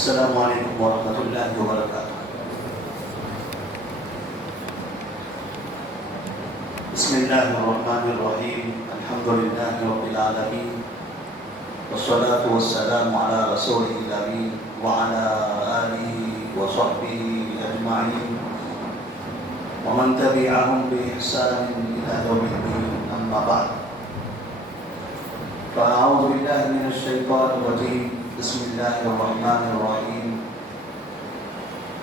السلام علیکم ورحمۃ اللہ وبرکاتہ۔ بسم اللہ الرحمن الرحیم، الحمد للہ رب العالمین، والصلاة والسلام علی رسولہ الامین وعلی آلہ وصحبہ اجمعین ومن تبعہم بإحسان الی یوم الدین، اما بعد فاعوذ باللہ من الشیطان الرجیم، بسم اللہ الرحمن الرحیم۔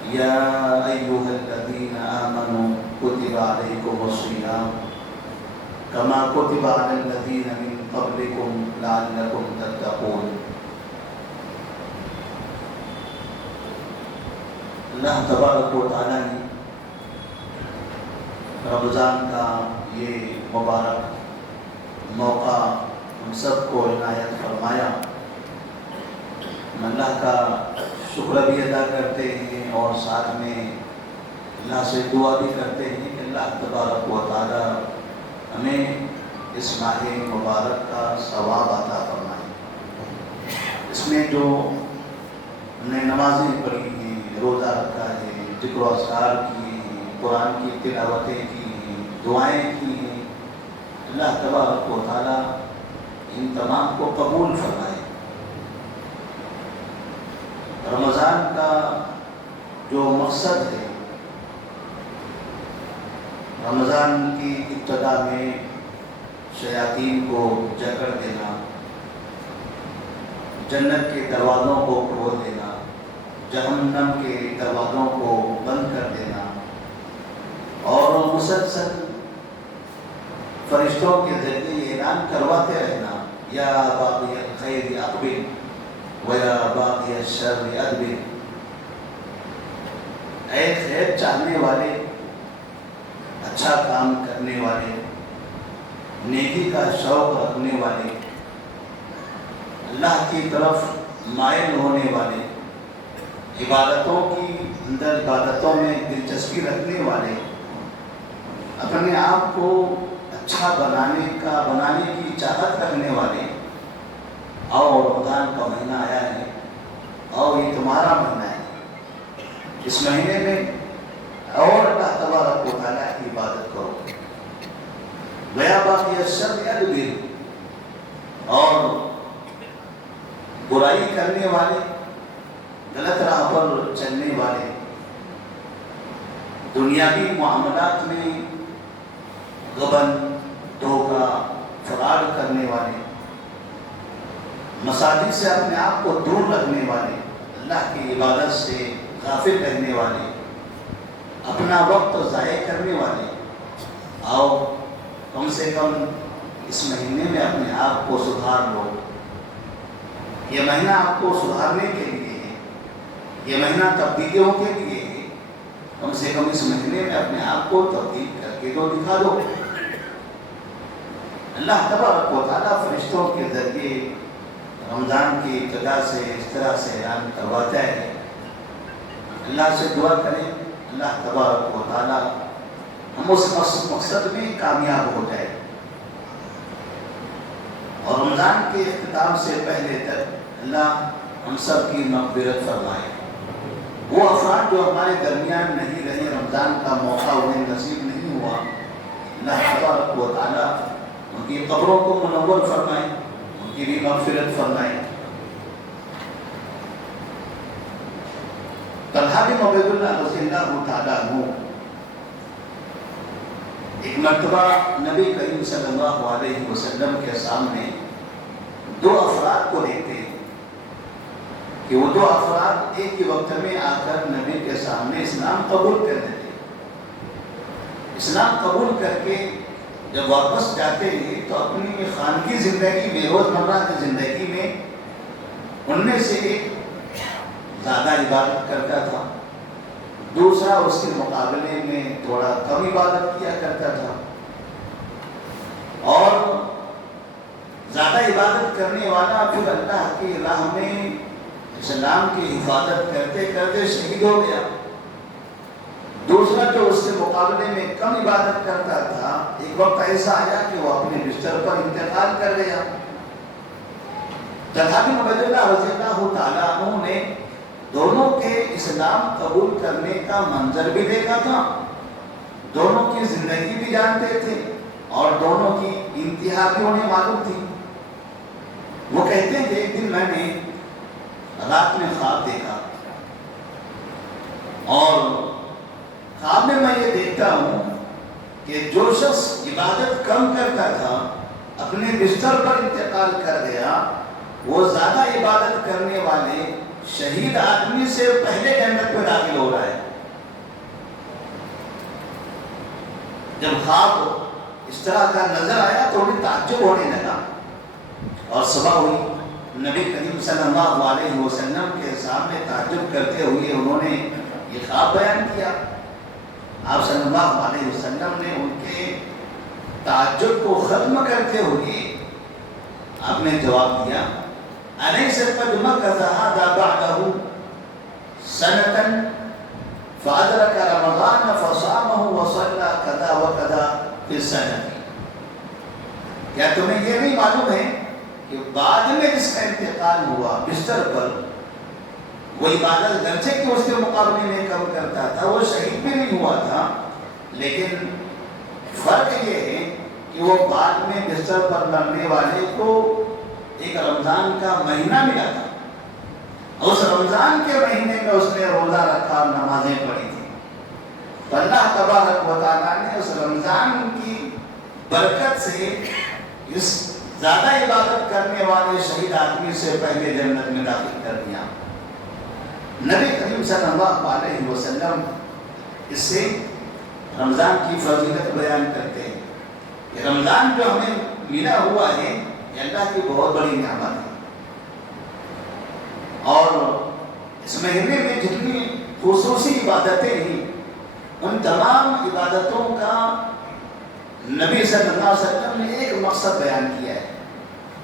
یا ایھا الذین آمنوا کتب علیکم الصیام کما کتب علی الذین من قبلکم لعلکم تتقون۔ اللہ تبارک و تعالیٰ نے رمضان کا یہ مبارک موقع ہم سب کو عنایت فرمایا۔ ہم اللہ کا شکر بھی ادا کرتے ہیں اور ساتھ میں اللہ سے دعا بھی کرتے ہیں کہ اللہ تبارک و تعالی ہمیں اس ماہ مبارک کا ثواب عطا فرمائے۔ اس میں جو ہم نے نمازیں پڑھی ہیں، روزہ رکھا ہے، ذکر و اذکار کیے ہیں، قرآن کی تلاوتیں کی ہیں، دعائیں کی ہیں، اللہ تبارک و تعالی ان تمام کو قبول فرمائے۔ رمضان کا جو مقصد ہے، رمضان کی ابتدا میں شیاطین کو جکڑ دینا، جنت کے دروازوں کو کھول دینا، جہنم کے دروازوں کو بند کر دینا، اور مسلسل فرشتوں کے ذریعے یہ اعلان کرواتے رہنا، یا باغی الخیر اقبل ویا باغی الشر ادبر۔ اے خیر چاہنے والے، اچھا کام کرنے والے، نیکی کا شوق رکھنے والے، اللہ کی طرف مائل ہونے والے، عبادتوں میں دلچسپی رکھنے والے، اپنے آپ کو اچھا بنانے کی چاہت رکھنے والے، اور رمضان کا مہینہ آیا ہے اور یہ تمہارا مہینہ ہے، اس مہینے میں اور اللہ تبارک و تعالیٰ کی عبادت کرو۔ ویا باقی الشر ادبر، اور برائی کرنے والے، غلط راہ پر چلنے والے، دنیاوی معاملات میں غبن، دھوکہ، فراڈ کرنے والے، مساجد سے اپنے آپ کو دور رکھنے والے، اللہ کی عبادت سے غافل رہنے والے، اپنا وقت ضائع کرنے والے، آؤ کم سے کم اس مہینے میں اپنے آپ کو سدھار لو۔ یہ مہینہ آپ کو سدھارنے کے لیے ہے، یہ مہینہ تبدیلیوں کے لیے ہے۔ کم سے کم اس مہینے میں اپنے آپ کو تبدیل کر کے تو دکھا دو۔ اللہ تبارک و تعالیٰ فرشتوں کے ذریعے رمضان کی ابتدا سے اس طرح سے اعلان کرواتا ہے۔ اللہ سے دعا کریں اللہ تبارک و تعالیٰ ہم اس مقصد میں کامیاب ہو جائے، اور رمضان کے اختتام سے پہلے تک اللہ ہم سب کی مغفرت فرمائے۔ وہ افراد جو ہمارے درمیان نہیں رہے، رمضان کا موقع انہیں نصیب نہیں ہوا، اللہ تبارک و تعالیٰ ان کی قبروں کو منور فرمائے، ان کی بھی مغفرت فرمائے۔ طلحہ بن عبید اللہ رضی اللہ تعالیٰ عنہ ایک مرتبہ نبی کریم صلی اللہ علیہ وسلم کے سامنے دو افراد کو دیکھتے ہیں کہ وہ دو افراد ایک ہی وقت میں آ کر نبی کے سامنے اسلام قبول کر لیتے۔ اسلام قبول کر کے جب واپس جاتے ہیں تو اپنی خانگی زندگی میں، روزمرہ کی زندگی میں ان میں سے ایک زیادہ عبادت کرتا تھا، دوسرا اس کے مقابلے میں تھوڑا کم عبادت کیا کرتا تھا، اور زیادہ عبادت کرنے والا پھر اللہ کی راہ میں اسلام کی حفاظت کرتے کرتے شہید ہو گیا۔ دوسرا جو اس کے مقابلے میں کم عبادت کرتا تھا، ایک وقت ایسا آیا کہ وہ اپنے بستر پر انتقال کر گیا۔ طلحہ بن عبید اللہ رضی اللہ تعالیٰ عنہ نے دونوں کے اسلام قبول کرنے کا منظر بھی دیکھا تھا، دونوں کی زندگی بھی جانتے تھے اور دونوں کی انتہا بھی انہیں معلوم تھی۔ وہ کہتے ہیں کہ ایک دن میں نے رات میں خواب دیکھا اور خواب میں یہ دیکھتا ہوں کہ جو شخص عبادت کم کرتا تھا اپنے بستر پر انتقال کر گیا، وہ زیادہ عبادت کرنے والے شہید آدمی سے پہلے جنت میں داخل ہو رہا ہے۔ جب خواب اس طرح کا نظر آیا تو انہیں تعجب ہونے لگا اور صبح ہوئی، نبی کریم صلی اللہ علیہ وسلم کے سامنے تعجب کرتے ہوئے انہوں نے یہ خواب بیان کیا۔ آپ صلی اللہ علیہ وسلم نے ان کے تعجب کو ختم کرتے ہوئے آپ نے جواب دیا، أَلَيْسَ قَدْ مَكَثَ هَذَا بَعْدَهُ سَنَةً فَأَدْرَكَ رَمَضَانَ فَصَامَهُ وَصَلَّى كَذَا وَكَذَا فِي السَّنَةِ۔ کیا تمہیں یہ نہیں معلوم ہے کہ بعد میں جس کا انتقال ہوا بستر پر، وہ عبادت گرچہ کہ اس کے مقابلے میں کم کرتا تھا، وہ شہید بھی نہیں ہوا تھا، لیکن فرق یہ ہے کہ وہ بعد میں بستر پر مرنے والے کو ایک رمضان کا مہینہ ملا تھا، اس رمضان کے مہینے میں اس نے روزہ رکھا اور نمازیں پڑھی تھی۔ اللہ تبارک و تعالیٰ نے اس رمضان کی برکت سے اس زیادہ عبادت کرنے والے شہید آدمی سے پہلے جنت میں داخل کر دیا۔ نبی کریم صلی اللہ علیہ وسلم اس سے رمضان کی فضیلت بیان کرتے ہیں کہ رمضان جو ہمیں ملا ہوا ہے یہ اللہ کی بہت بڑی نعمت ہے، اور اس مہینے میں جتنی خصوصی عبادتیں ہیں ان تمام عبادتوں کا نبی صلی اللہ علیہ وسلم نے ایک مقصد بیان کیا ہے۔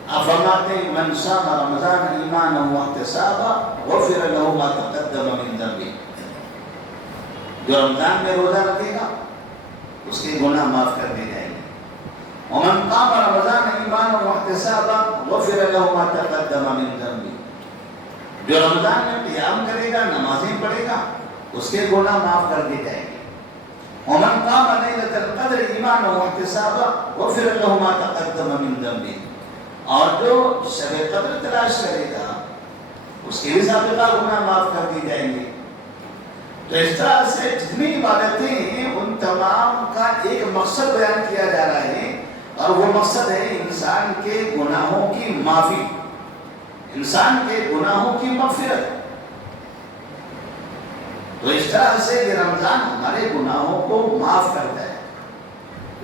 آپ فرماتے ہیں من صام رمضان ایمانا واحتسابا غفر له ما تقدم من ذنبه، جو رمضان میں روزہ رکھے گا اس کے گناہ معاف کر دیے جائیں گے۔ ومن قام رمضان ایمانا واحتسابا غفر له ما تقدم من ذنبه، جو رمضان میں قیام کرے گا، نمازیں پڑھے گا، اس کے گناہ معاف کر دیے جائیں گے۔ ومن قام ليلة القدر ایمانا واحتسابا غفر له ما تقدم من ذنبه، اور جو شب قدر تلاش کرے گا اس کے بھی سابقہ گناہ معاف کر دی جائیں گے۔ تو اس طرح سے جتنی عبادتیں ہیں ان تمام کا ایک مقصد بیان کیا جا رہا ہے، اور وہ مقصد ہے انسان کے گناہوں کی معافی، انسان کے گناہوں کی مغفرت۔ تو اس طرح سے یہ رمضان ہمارے گناہوں کو معاف کرتا ہے۔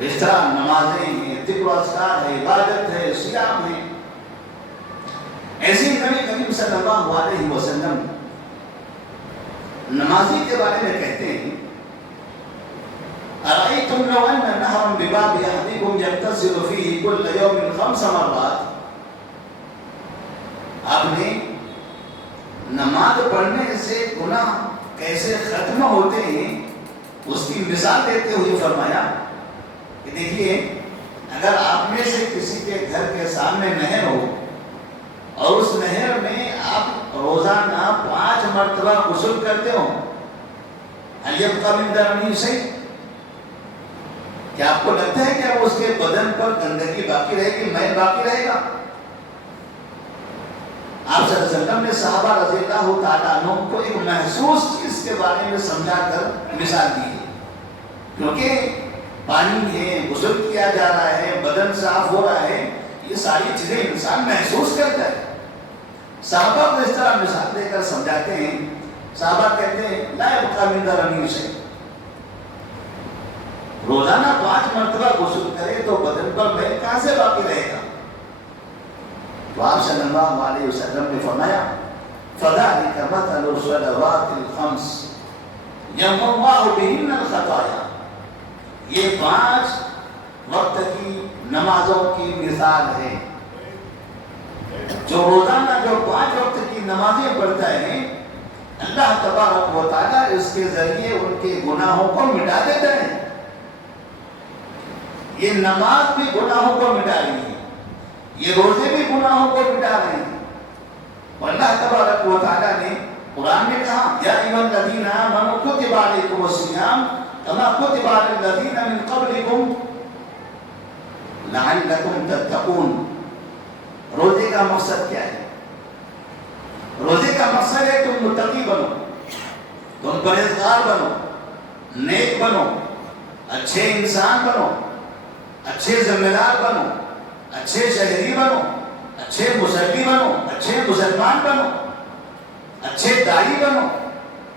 اس طرح نمازیں ہیں، ذکر و اذکار ہے، عبادت ہے، صیام ہے۔ ایسے نبی کریم صلی اللہ علیہ وسلم نمازی کے بارے میں کہتے ہیں، أَرَأَيْتُمْ لَوْ أَنَّ نَهْرًا بِبَابِ أَحَدِكُمْ يَغْتَسِلُ فِيهِ كُلَّ يَوْمٍ 5 مرات، آپ نے نماز پڑھنے سے گناہ کیسے ختم ہوتے ہیں اس کی مثال دیتے ہوئے فرمایا کہ دیکھیے، اگر آپ میں سے کسی کے گھر کے سامنے نہر ہو اور اس نہر میں آپ روزانہ 5 مرتبہ غسل کرتے ہو، هل يبقى من درنه شيء؟ کیا آپ کو لگتا ہے کہ اب اس کے بدن پر گندگی باقی رہے گی، میل باقی رہے گا؟ آپ صلی اللہ علیہ وسلم نے صحابہ رضی اللہ تعالیٰ عنہ کو ایک محسوس چیز کے بارے میں سمجھا کر مثال دی ہے، کیونکہ پانی ہے، غسل کیا جا رہا ہے، بدن صاف ہو رہا ہے، یہ ساری چیزیں انسان محسوس کرتا ہے۔ صحابہ کو اس طرح مثال دے کر سمجھاتے ہیں، صحابہ کہتے ہیں لا يبقى من درنه شيء، روزانہ 5 مرتبہ غسل کرے تو بدن پر میل کہاں سے باقی رہے گا؟ تو آپ صلی اللہ علیہ وسلم نے فرمایا فَذَلِكَ مَثَلُ الصَّلَوَاتِ الْخَمْسِ يَمْحُو اللَّهُ بِهِنَّ الْخَطَايَا، یہ 5 وقت کی نمازوں کی مثال ہے۔ جو روزانہ جو 5 وقت کی نمازیں پڑھتا ہے، اللہ تبارک و تعالیٰ اس کے ذریعے ان کے گناہوں کو مٹا دیتا ہے۔ یہ نماز بھی گناہوں کو مٹا رہی ہے، یہ روزے بھی گناہوں کو مٹا رہے ہیں، اور اللہ تبارک و تعالیٰ نے قرآن نے کہا یا ایھا الذین آمنوا کتب علیکم الصیام کما کتب علی الذین من قبلکم لعلکم تتقون. روزے کا مقصد کیا ہے؟ روزے کا مقصد ہے تم متقی بنو، تم پرہیزگار بنو، نیک بنو، اچھے انسان بنو، اچھے ذمہ دار بنو، اچھے شہری بنو، اچھے مصلی بنو، اچھے مسلمان بنو، اچھے دائی بنو،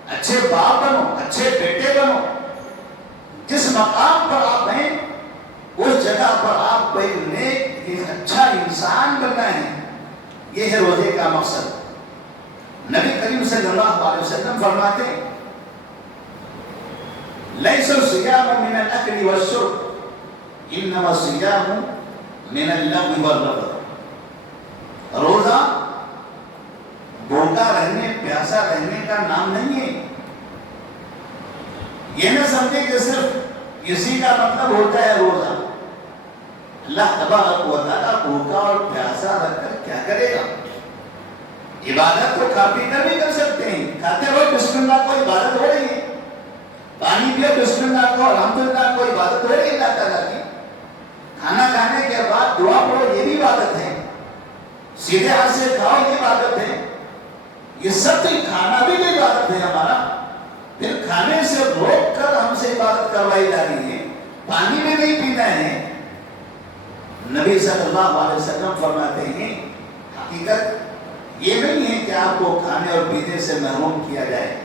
اچھے باپ بنو، اچھے بیٹے بنو. جس مقام پر آپ ہیں اس جگہ پر آپ کو ایک نیک ایک اچھا انسان بننا ہے. یہ ہے روزے کا مقصد. نبی کریم صلی اللہ علیہ وسلم فرماتے ہیں لیس الصیام من الاکل والشرب انما الصیام من اللغو والرفث. روزہ بھوکا رہنے پیاسا رہنے کا نام نہیں ہے. یہ نہ سمجھے کہ صرف اسی کا مطلب ہوتا ہے روزہ. اللہ تبارک و تعالیٰ بھوکا اور پیاسا رہ کر کیا کرے گا؟ عبادت تو کھا پی کر بھی کر سکتے ہیں. کھاتے ہوئے بسم اللہ کو عبادت ہو رہی ہے، پانی پیے بسم اللہ کو الحمدللہ کو عبادت ہو رہی ہے اللہ تعالیٰ کی. کھانا کھانے کے بعد دعا پڑھو یہ بھی عبادت ہے. سیدھے ہاتھ سے کھاؤ یہ عبادت ہے. یہ سب کھانا بھی کوئی عبادت ہے ہمارا. پھر کھانے سے روک کر ہم سے عبادت کروائی جا رہی ہے. پانی بھی نہیں پینا ہے. نبی صلی اللہ علیہ وسلم فرماتے ہیں حقیقت یہ نہیں ہے کہ آپ کو کھانے اور پینے سے محروم کیا جائے،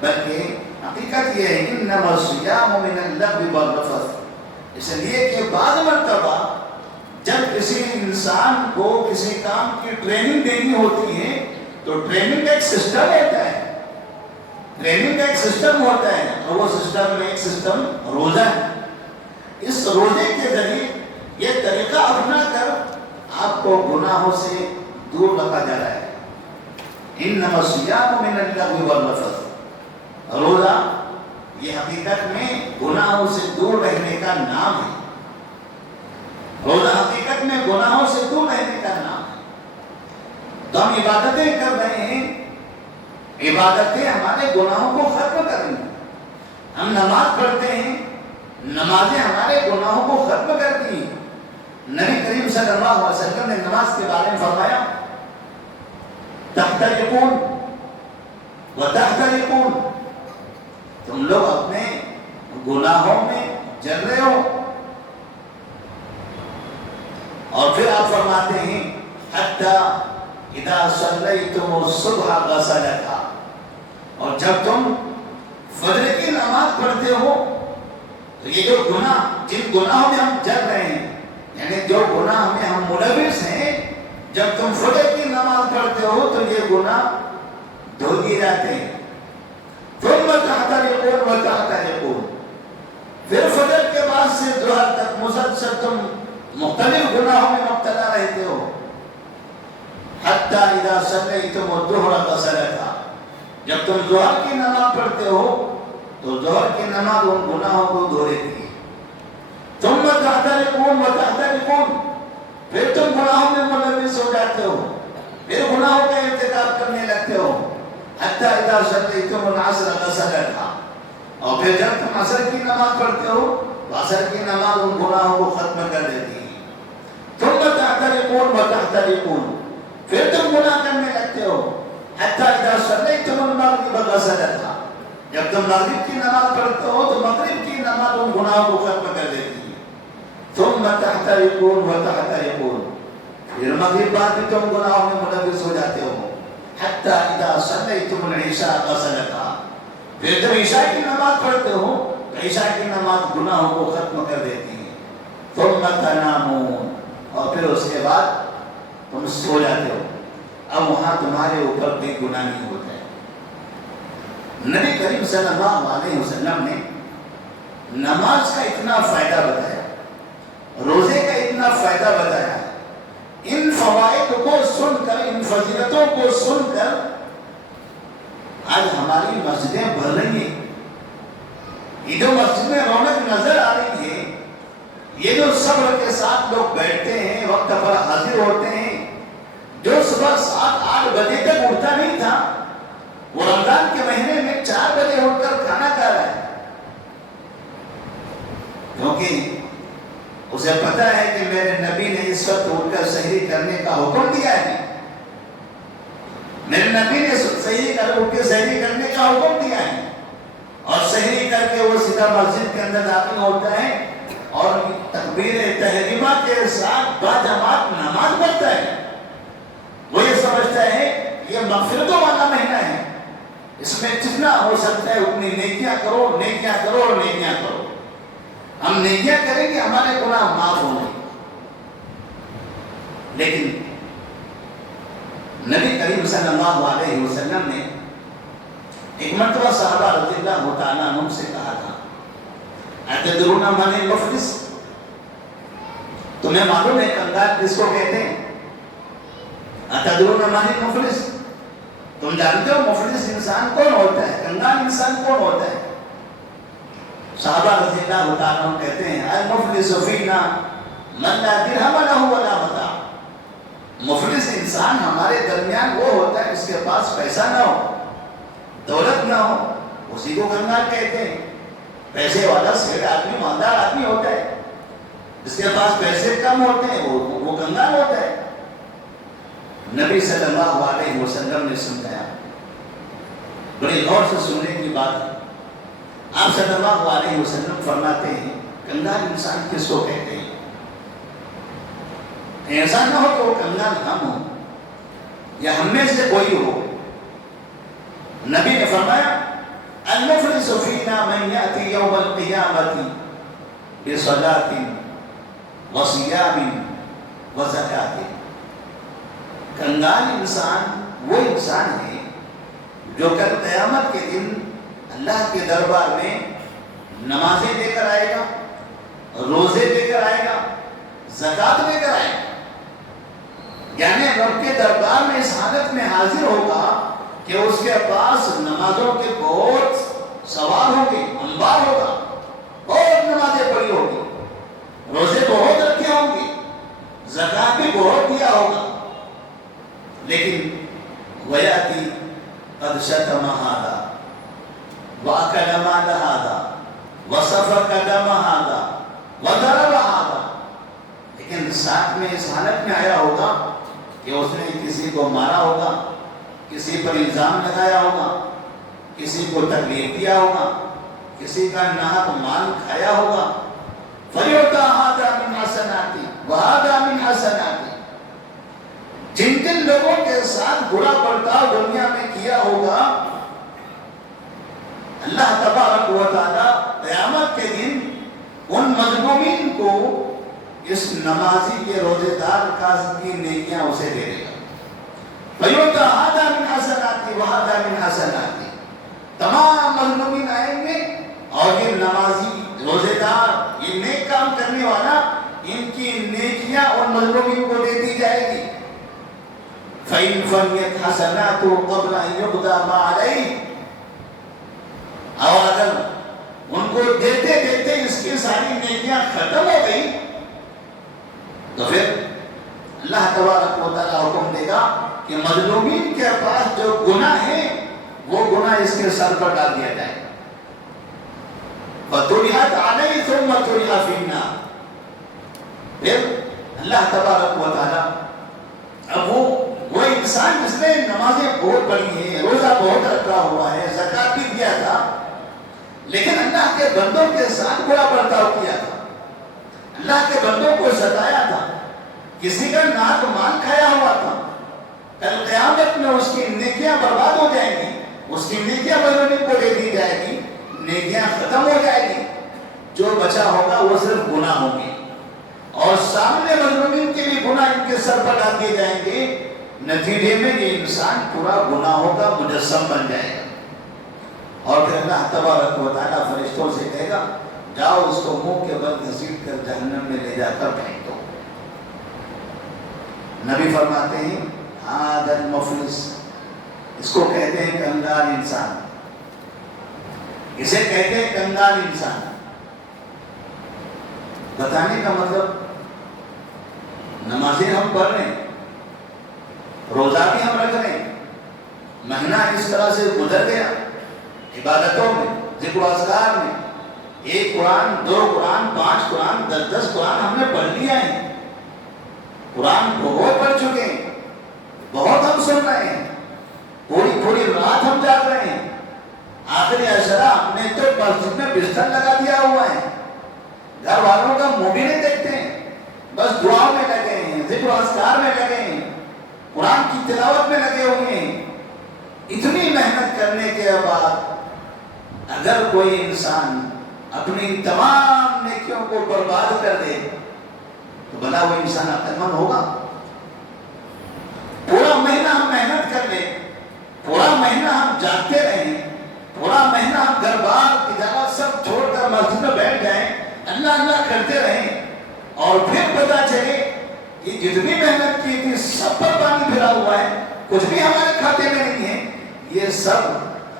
بلکہ حقیقت یہ ہے انما الصیام من اللغو والرفث. اس لیے کہ بعض مرتبہ جب کسی انسان کو کسی کام کی ٹریننگ دینی ہوتی ہے تو ٹریننگ کا ایک سسٹم ہوتا ہے. ٹریننگ کا ایک سسٹم ہوتا ہے اور وہ سسٹم میں ایک سسٹم روزہ ہے. اس روزے کے ذریعے یہ طریقہ اپنا کر آپ کو گناہوں سے دور رکھا جا رہا ہے. انما الصیام من اللغو والرفث. روزہ یہ حقیقت میں گناہوں سے دور رہنے کا نام ہے. روزہ حقیقت میں گناہوں سے دور رہنے کا نام ہے. تو ہم عبادتیں کر رہے ہیں، عبادتیں ہمارے گناہوں کو ختم کر رہی ہیں. ہم نماز پڑھتے ہیں، نمازیں ہمارے گناہوں کو ختم کرتی ہیں. نبی کریم صلی اللہ علیہ وسلم نے نماز کے بارے میں فرمایا تحترقون وتحترقون. تم لوگ اپنے گناہوں میں جل رہے ہو. اور پھر آپ فرماتے ہیں حتی اذا صلیتم الصبح غسلکا. اور جب تم فجر کی نماز پڑھتے ہو تو یہ جو گناہ جن گناہوں میں ہم جل رہے ہیں یعنی جو گناہ میں ہم ملوث ہیں، جب تم فجر کی نماز پڑھتے ہو تو یہ گناہ دھل دیے جاتے ہیں. ثم تحترقون وتحترقون. پھر فجر کے بعد سے ظہر تک مسلسل تم مختلف گناہوں میں مبتلا رہتے ہو. حتی اذا صلیتم الظہر غسلکا. جب تم ظہر کی نماز پڑھتے ہو تو ظہر کی نماز ان گناہوں کو دھو دیتی ہے. ثم تحترقون وتحترقون. پھر تم گناہوں میں ملوث ہو جاتے ہو، پھر گناہوں کا ارتکاب کرنے لگتے ہو. حتی اذا صلیتم العصر غسلکا. اور پھر جب تم عصر کی نماز پڑھتے ہو تو عصر کی نماز ان گناہوں کو ختم کر دیتی ہے. ثم تحترقون وتحترقون. پھر تم گناہ کرنے لگتے ہو. حتی اذا صلیتم المغرب غسلکا. جب تم مغرب کی نماز پڑھتے ہو تو مغرب کی نماز ان گناہوں کو ختم کر دیتی ہے. ثم تحترقون وتحترقون. پھر مغرب بعد بھی تم گناہوں میں ملوث ہو جاتے ہو. حتی اذا صلیتم العشاء غسلکا. پھر جب عشاء کی نماز پڑھتے ہو تو عشاء کی نماز گناہوں کو ختم کر دیتی ہے. ثم تنامون. اور پھر اس کے بعد تم سو جاتے ہو. اب وہاں تمہارے اوپر کوئی گناہ نہیں ہوتا ہے. نبی کریم صلی اللہ علیہ وسلم نے نماز کا اتنا فائدہ بتایا، روزے کا اتنا فائدہ بتایا. ان فوائد کو سن کر، ان فضیلتوں کو سن کر آج ہماری مسجدیں بھر رہی ہیں. یہ جو مسجد میں رونق نظر آ رہی ہے، یہ جو صبر کے ساتھ لوگ بیٹھتے ہیں، وقت پر حاضر ہوتے ہیں، جو صبح 7-8 بجے تک اٹھتا نہیں تھا وہ رمضان کے مہینے میں 4 بجے اٹھ کر کھانا کھا رہا ہے، کیونکہ اسے پتا ہے کہ میرے نبی نے اس وقت اٹھ کر سحری کرنے کا حکم دیا ہے، میرے نبی نے اٹھ کے سحری کرنے کا حکم دیا ہے، اور سحری کر کے وہ سیدھا مسجد کے اندر داخل ہوتا ہے اور تکبیر تحریمہ کے ساتھ باجماعت نماز پڑھتا ہے۔ وہ یہ سمجھتا ہے یہ مغفرتوں والا مہینہ ہے، اس میں جتنا ہو سکتا ہے اتنی نیکیاں کرو، نیکیاں کرو اور نیکیاں کرو، ہم نیکیاں کریں گے ہمارے گناہ معاف ہوں گے۔ لیکن نبی کریم صلی اللہ علیہ وسلم نے ایک مرتبہ صحابہ رضی اللہ تعالیٰ عنہ سے کہا تھا، اتدرون من المفلس، تمہیں معلوم ہے کنگال کس کو کہتے ہیں؟ اتدرون من المفلس، تم جانتے ہو مفلس انسان کون ہوتا ہے، کنگال انسان کون ہوتا ہے؟ صحابہ رضی اللہ تعالیٰ عنہ کہتے ہیں المفلس فینا من لا درہم لہ ولا متاع، مفلس انسان ہمارے درمیان وہ ہوتا ہے جس کے پاس پیسہ نہ ہو، دولت نہ ہو، اسی کو کنگال کہتے ہیں۔ پیسے والا سیٹ آدمی مالدار آدمی ہوتا ہے، جس کے پاس پیسے کم ہوتے ہیں وہ کنگال ہوتا ہے۔ نبی صلی اللہ علیہ وسلم نے سمجھایا، بڑی غور سے سننے کی بات ہے، آپ صلی اللہ علیہ وسلم فرماتے ہیں کنگال انسان کس کو کہتے ہیں؟ ایسا نہ ہو کہ وہ کنگال ہم ہو یا ہم میں سے کوئی ہو۔ نبی نے فرمایا المفلس فینا من یأتی یوم القیامت بصلاۃ وصیام وزکاۃ، کنگال انسان وہ انسان ہے جو کل قیامت کے دن اللہ کے دربار میں نمازیں لے کر آئے گا، روزے لے کر آئے گا، زکوٰۃ لے کر آئے گا، یعنی رب کے دربار میں اس حالت میں حاضر ہوگا کہ اس کے پاس نمازوں کے بہت سوال ہوں گے، انبار ہوگا، بہت نمازیں پڑھی ہوگی، روزے بہت رکھے ہوں گے، زکوٰۃ بھی بہت دیا ہوگا، لیکن وَيَأْتِي قَدْ شَتَمَ هَذَا وَأَكَلَ مَالَ هَذَا وَسَفَكَ دَمَ هَذَا وَضَرَبَ هَذَا، لیکن ساتھ میں اس حالت میں آیا ہوگا کہ اس نے کسی کو مارا ہوگا، کسی پر الزام لگایا ہوگا، کسی کو تکلیف دیا ہوگا، کسی کا ناحق مال کھایا ہوگا، فَيُعْطَى هَذَا مِنْ حَسَنَاتِهِ وَهَذَا مِنْ حَسَنَاتِهِ، جن جن لوگوں کے ساتھ برا برتاؤ دنیا میں کیا ہوگا، اللہ تبارک و تعالی قیامت کے دن ان مظلومین کو اس نمازی کے روزے دار کی نیکیاں اسے دے دے گا۔ فَيُعْطَى هَذَا مِنْ حَسَنَاتِهِ وَهَذَا مِنْ حَسَنَاتِهِ، تمام مظلومین آئیں گے اور یہ نمازی روزے دار یہ نیک کام کرنے والا ان کی نیکیاں اور مظلومین کو دے دی جائے گی۔ فَإِنْ فَنِيَتْ حَسَنَاتُهُ قَبْلَ أَنْ يُقْضَى مَا عَلَيْهِ، اور اگر ان کو دیتے دیتے اس کی ساری نیکیاں ختم ہو گئی تو پھر اللہ تبارک و تعالیٰ حکم دے گا کہ مظلومین کے پاس جو گناہ ہے وہ گناہ اس کے سر پر ڈال دیا جائے، فَطُرِحَتْ عَلَيْهِ ثُمَّ طُرِحَ فِي النَّارِ، پھر اللہ تبارک و تعالیٰ اب وہ انسان جس نے نمازیں بہت پڑھی ہیں، روزہ بہت رکھا ہوا ہے، زکوٰۃ بھی دیا تھا، لیکن اللہ کے بندوں کے ساتھ برا برتاؤ کیا تھا، اللہ کے بندوں کو ستایا تھا، کسی کا ناک مال کھایا ہوا تھا، کل قیامت میں اس کی نیکیاں برباد ہو جائیں گی، اس کی نیکیاں مظلومین کو دے دی جائے گی، نیکیاں ختم ہو جائے گی، جو بچا ہوگا وہ صرف گناہ ہوں گے، اور سامنے مظلومین کے بھی گناہ ان کے سر پر ڈال دیے جائیں گے، نتیجے میں یہ انسان پورا گناہوں کا مجسم بن جائے گا، اور پھر اللہ تبارک و تعالیٰ فرشتوں سے کہے گا جاؤ اس کو منہ کے بل گھسیٹ کر جہنم میں لے جا کر پھینک دو۔ نبی فرماتے ہیں ہذا المفلس، اس کو کہتے ہیں کنگال انسان، اسے کہتے ہیں کنگال انسان۔ بتانے کا مطلب نمازیں ہم پڑھ رہے ہیں، روزہ بھی ہم رکھ رہے ہیں، مہینہ اس طرح سے گزر گیا عبادتوں میں، ذکر و اذکار میں، 1 قرآن 2 قرآن 5 قرآن 10 قرآن ہم نے پڑھ لیا ہے، قرآن بہت پڑھ چکے ہیں، بہت ہم سن رہے ہیں، پوری رات ہم جاگ رہے ہیں، آخری عشرہ ہم نے تو مسجد میں بستر لگا دیا ہوا ہے، گھر والوں کا منہ بھی نہیں دیکھتے ہیں، بس دعا میں لگے ہیں، ذکر و اذکار میں لگے ہیں، قرآن کی تلاوت میں لگے ہوئے ہیں۔ اتنی محنت کرنے کے بعد اگر کوئی انسان اپنی تمام نیکیوں کو برباد کر دے تو بھلا وہ انسان عقل مند ہوگا؟ پورا مہینہ ہم محنت کر لیں، پورا مہینہ ہم جاگتے رہیں، پورا مہینہ ہم گھر بار تجارت سب چھوڑ کر مسجد میں بیٹھ جائیں، اللہ اللہ کرتے رہیں، اور پھر پتا چلے کہ جتنی محنت کی تھی سب پر پانی پھرا ہوا ہے، کچھ بھی ہمارے کھاتے میں نہیں ہے، یہ سب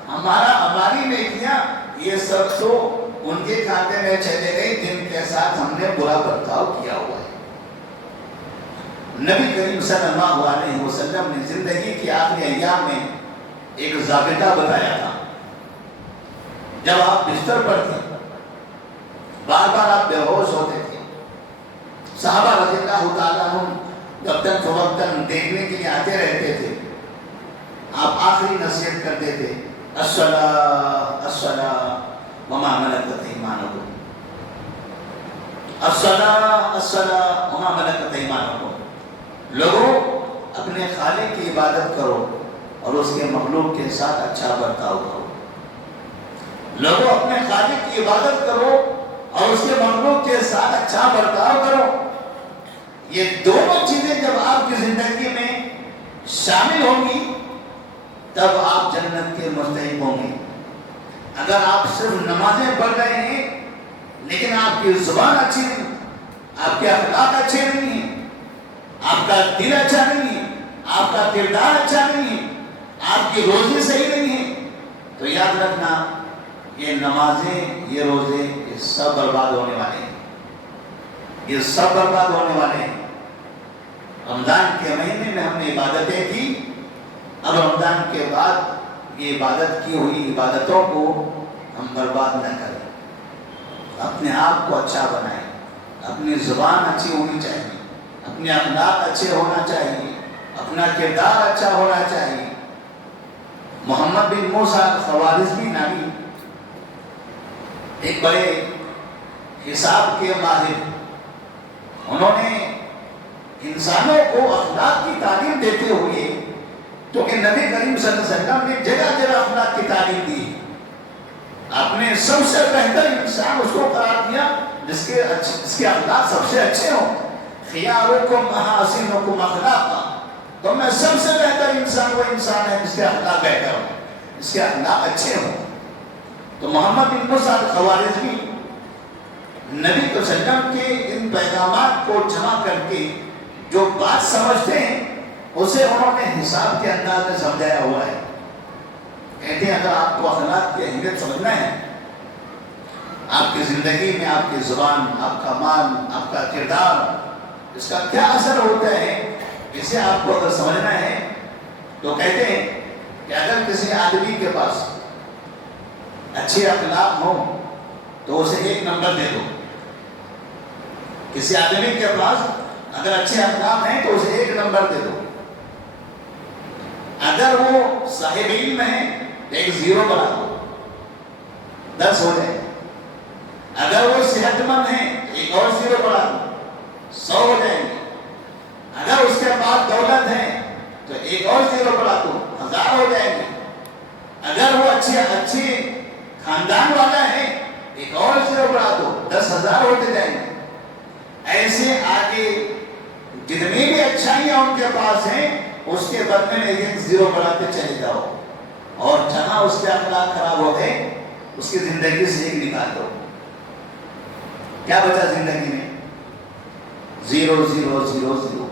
ہماری نیکیاں یہ سب تو ان کے کھاتے میں چلے گئے جن کے ساتھ ہم نے برا برتاؤ کیا ہوا ہے۔ نبی کریم صلی اللہ علیہ وسلم نے زندگی کے آخری ایام میں ایک ضابطہ بتایا تھا۔ جب آپ بستر پر تھے، بار بار آپ بے ہوش ہوتے تھے، صحابہ رضی اللہ تعالیٰ عنہ وقتاً فوقتاً دیکھنے کے لیے آتے رہتے تھے، آپ آخری نصیحت کرتے تھے، الصلاۃ الصلاۃ وما ملکت ایمانکم، الصلاۃ الصلاۃ وما ملکت ایمانکم، لوگوں اپنے خالق کی عبادت کرو اور اس کے مخلوق کے ساتھ اچھا برتاؤ کرو، لوگوں اپنے خالق کی عبادت کرو اور اس کے مخلوق کے ساتھ اچھا برتاؤ کرو۔ یہ دونوں چیزیں جب آپ کی زندگی میں شامل ہوں گی تب آپ جنت کے مستحق ہوں گے۔ اگر آپ صرف نمازیں پڑھ رہے ہیں لیکن آپ کی زبان اچھی نہیں، آپ کے اخلاق اچھے نہیں ہیں، آپ کا دل اچھا نہیں ہے، آپ کا کردار اچھا نہیں ہے، آپ کی روزی صحیح نہیں ہے، تو یاد رکھنا یہ نمازیں، یہ روزے، یہ سب برباد ہونے والے ہیں، یہ سب برباد ہونے والے ہیں۔ رمضان کے مہینے میں ہم نے عبادتیں کی، اب رمضان کے بعد یہ عبادت کی ہوئی عبادتوں کو ہم برباد نہ کریں، اپنے آپ کو اچھا بنائیں، اپنی زبان اچھی ہونی چاہیے، اپنے اخلاق اچھے ہونا چاہیے، اپنا کردار اچھا ہونا چاہیے۔ محمد بن موسیٰ خوارزمی نامی ایک بڑے حساب کے ماہر، انہوں نے انسانوں کو اخلاق کی تعلیم دیتے ہوئے، کیونکہ نبی کریم صلی اللہ علیہ وسلم نے جگہ جگہ اخلاق کی تعلیم دی، آپ نے سب سے بہتر انسان اس کو قرار دیا جس کے اخلاق سب سے اچھے ہوں، خیارکم احاسنکم اخلاقا، تو میں سب سے بہتر انسان وہ انسان ہے جس کے اخلاق بہتر ہوں، جس کے اخلاق اچھے ہوں۔ تو محمد بن موسیٰ خوارزمی نبی صلی اللہ علیہ وسلم کے ان پیغامات کو جمع کر کے جو بات سمجھتے ہیں اسے انہوں نے حساب کے انداز میں سمجھایا ہوا ہے۔ کہتے ہیں اگر آپ کو اخلاق کی اہمیت سمجھنا ہے، آپ کی زندگی میں آپ کی زبان، آپ کا مال، آپ کا کردار، اس کا کیا اثر ہوتا ہے، اسے آپ کو اگر سمجھنا ہے تو کہتے ہیں کہ اگر کسی آدمی کے پاس اچھے اخلاق ہوں تو اسے 1 نمبر دے دو، کسی آدمی کے پاس اگر اچھے اخلاق ہیں تو اسے 1 نمبر دے دو، اگر وہ صاحب علم ہے 1 0 بنا دو، 10 ہو جائے، اگر وہ صحت مند ہے 1 اور 0 بنا دو، 100 ہو جائیں گے، اگر اس کے پاس دولت ہے تو 1 اور 0 بنا دو، 1000 ہو جائیں گے، اگر وہ اچھے خاندان والا ہے 1 اور 0 بنا دو، 10,000 ہوتے جائیں گے۔ ایسے آگے جتنی بھی اچھائیاں ان کے پاس ہیں اس کے بدلے میں 1 0 بڑھاتے چلے جاؤ، اور جہاں اس کے اخلاق خراب ہو گئے اس کی زندگی سے 1 نکال دو، کیا بچا زندگی میں؟ 0 0 0 0۔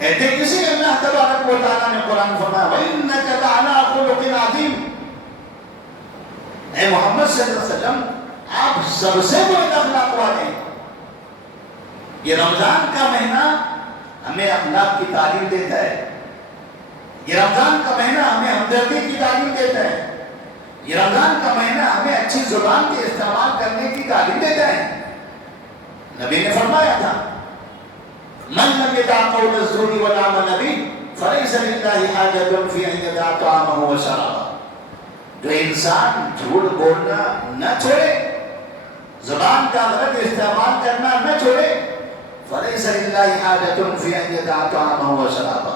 کہتے کسی اللہ تبارک و تعالیٰ نے قرآن فرمایا وَإِنَّكَ لَعَلَىٰ خُلُقٍ عَظِيمٍ، اے محمد صلی اللہ علیہ وسلم آپ سب سے بڑے اخلاق والے ہیں۔ یہ رمضان کا مہینہ ہمیں اخلاق کی تعلیم دیتا ہے، یہ رمضان کا مہینہ ہمیں ہمدردی کی تعلیم دیتا ہے، یہ رمضان کا مہینہ ہمیں اچھی زبان کے استعمال کرنے کی تعلیم دیتا ہے۔ نبی نے فرمایا تھا من لم يدع قول الزور والعمل به فليس لله حاجة في أن يدع طعامه وشرابه۔ جو انسان جھوٹ بولنا نہ چھوڑے، زبان کا غلط استعمال کرنا نہ چھوڑے، فليس لله حاجة في أن يدع طعامه وشرابه،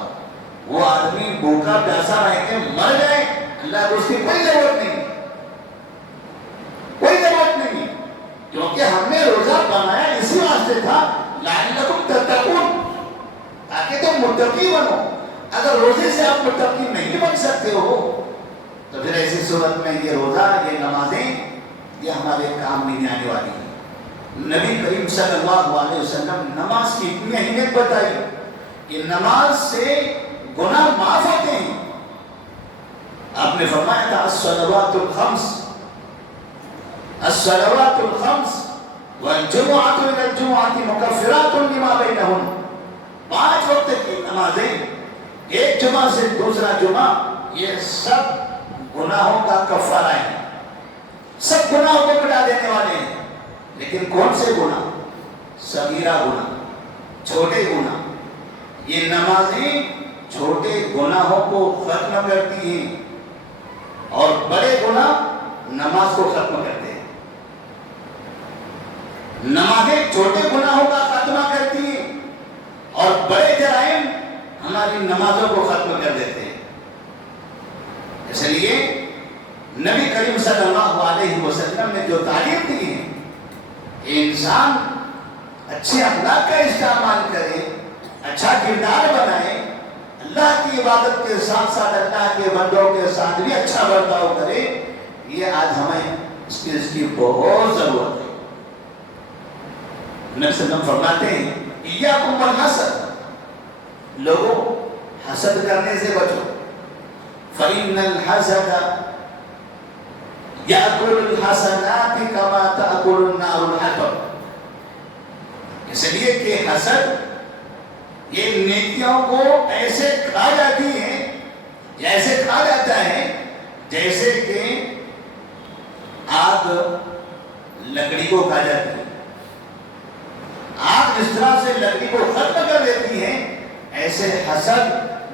وہ آدمی بھوکا پیاسا رہ کے مر جائے، اللہ کو اس کی کوئی ضرورت نہیں، کوئی ضرورت نہیں، کیونکہ ہم نے روزہ بنایا اسی واسطے تھا لعلکم تتقون، تاکہ تم متقی بنو۔ اگر روزے سے آپ متقی نہیں بن سکتے ہو تو پھر ایسی صورت میں یہ روزہ، یہ نمازیں، یہ ہمارے کام نہیں آنے والی ہیں۔ نبی کریم صلی اللہ علیہ وسلم نماز کی اتنی اہمیت بتائی کہ نماز سے گناہ معاف ہوتے ہیں۔ آپ نے فرمایا تھا الصلوات الخمس، الصلوات الخمس والجمعۃ الی الجمعۃ مکفرات لما بینہن، 5 وقت کی نمازیں ایک جمعہ سے دوسرا جمعہ، یہ سب گناہوں کا کفارہ ہے، سب گناہوں کو مٹا دینے والے ہیں۔ لیکن کون سے گناہ؟ صغیرہ گناہ، چھوٹے گناہ۔ یہ نمازیں چھوٹے گناہوں کو ختم کرتی ہیں اور بڑے گناہ نماز کو ختم کرتے ہیں۔ نمازیں چھوٹے گناہوں کا خاتمہ کرتی ہیں اور بڑے جرائم ہماری نمازوں کو ختم کر دیتے ہیں۔ اس لیے نبی کریم صلی اللہ علیہ وسلم نے جو تعلیم دی ہے کہ انسان اچھے اخلاق کا استعمال کرے، اچھا کردار بنائے، اللہ کی عبادت کے ساتھ ساتھ اللہ کے بندوں کے ساتھ بھی اچھا برتاؤ کرے، یہ آج ہمیں اس کی بہت ضرورت ہے۔ نبی صلی اللہ علیہ وسلم فرماتے ہیں ایاکم والحسد، لوگوں حسد کرنے سے بچو، فإن الحسد یأکل الحسنات کما تأکل النار الحطب، اس لیے کہ حسد یہ نیکیوں کو ایسے کھا جاتی ہے، ایسے کھا جاتا ہے جیسے کہ آگ لکڑی کو کھا جاتی ہے۔ آگ جس طرح سے لکڑی کو ختم کر دیتی ہے، ایسے حسد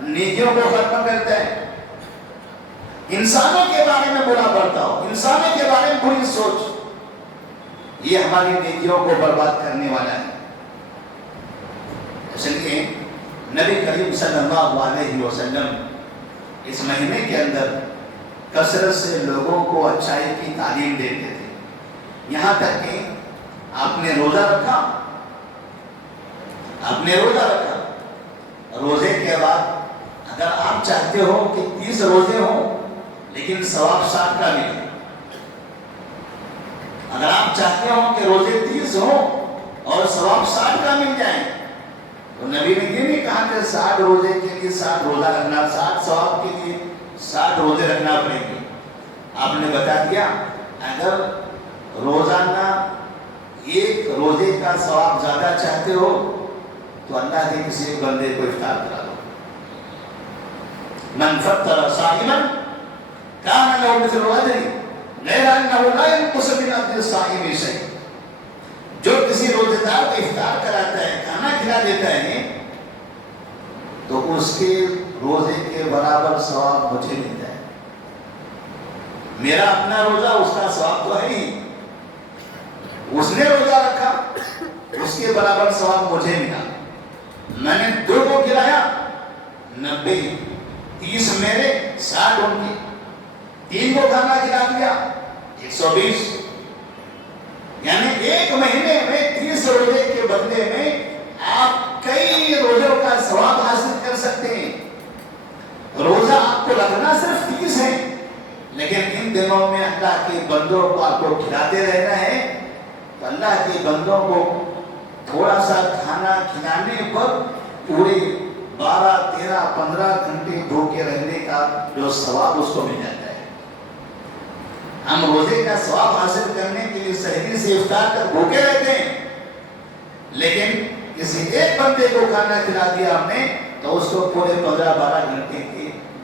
نیکیوں کو ختم کرتا ہے۔ انسانوں کے بارے میں برا برتاؤ، انسانوں کے بارے میں بری سوچ، یہ ہماری نیکیوں کو برباد کرنے والا ہے۔ اس لیے نبی کریم صلی اللہ علیہ وسلم اس مہینے کے اندر کثرت سے لوگوں کو اچھائی کی تعلیم دیتے تھے، یہاں تک کہ آپ نے روزہ رکھا، آپ نے روزہ رکھا، روزے کے بعد اگر آپ چاہتے ہو کہ 30 روزے ہوں لیکن ثواب 60 کا ملے، اگر آپ چاہتے ہو کہ روزے 30 ہوں اور ثواب 60 کا مل جائے، تو نبی نے یہ نہیں کہا کہ 60 روزے کے لیے 60 روزہ رکھنا، 60 ثواب کے لیے 60 روزے رکھنا پڑیں گے۔ آپ نے بتا دیا اگر روزانہ ایک روزے کا ثواب زیادہ چاہتے ہو تو اللہ کے کسی بندے کو افطار کرا دو۔ من فطر صائما كان له مثل اجره غیر انه لا ينقص من اجر الصائم شيء، جو کسی روزے دار کو افطار کراتا ہے، کھانا کھلا دیتا ہے، تو اس کے روزے کے برابر ثواب مجھے ملتا ہے۔ میرا اپنا روزہ اس کا ثواب تو ہے ہی، اس نے روزہ رکھا اس کے برابر ثواب مجھے ملا۔ میں نے 2 کو کھلایا 90، 30 میرے 60 ان کے، 3 کو کھانا کھلا دیا 120، یعنی ایک مہینے میں 30 روزے کے بدلے میں آپ کئی روزوں کا ثواب حاصل کر سکتے ہیں۔ روزہ آپ کو رکھنا صرف 30 ہے، لیکن ان دنوں میں اللہ کے بندوں کو آپ کو کھلاتے رہنا ہے، تو اللہ کے بندوں کو تھوڑا سا کھانا کھلانے پر پورے 12، 13، 15 گھنٹے بھوکے رہنے کا جو ثواب اس کو مل جاتا ہے۔ ہم روزے کا ثواب حاصل کرنے کے لیے سحری سے افطار تک بھوکے رہتے ہیں، لیکن کسی ایک بندے کو کھانا کھلا دیا ہم نے تو اس کو پورے 15، 12 گھنٹے کی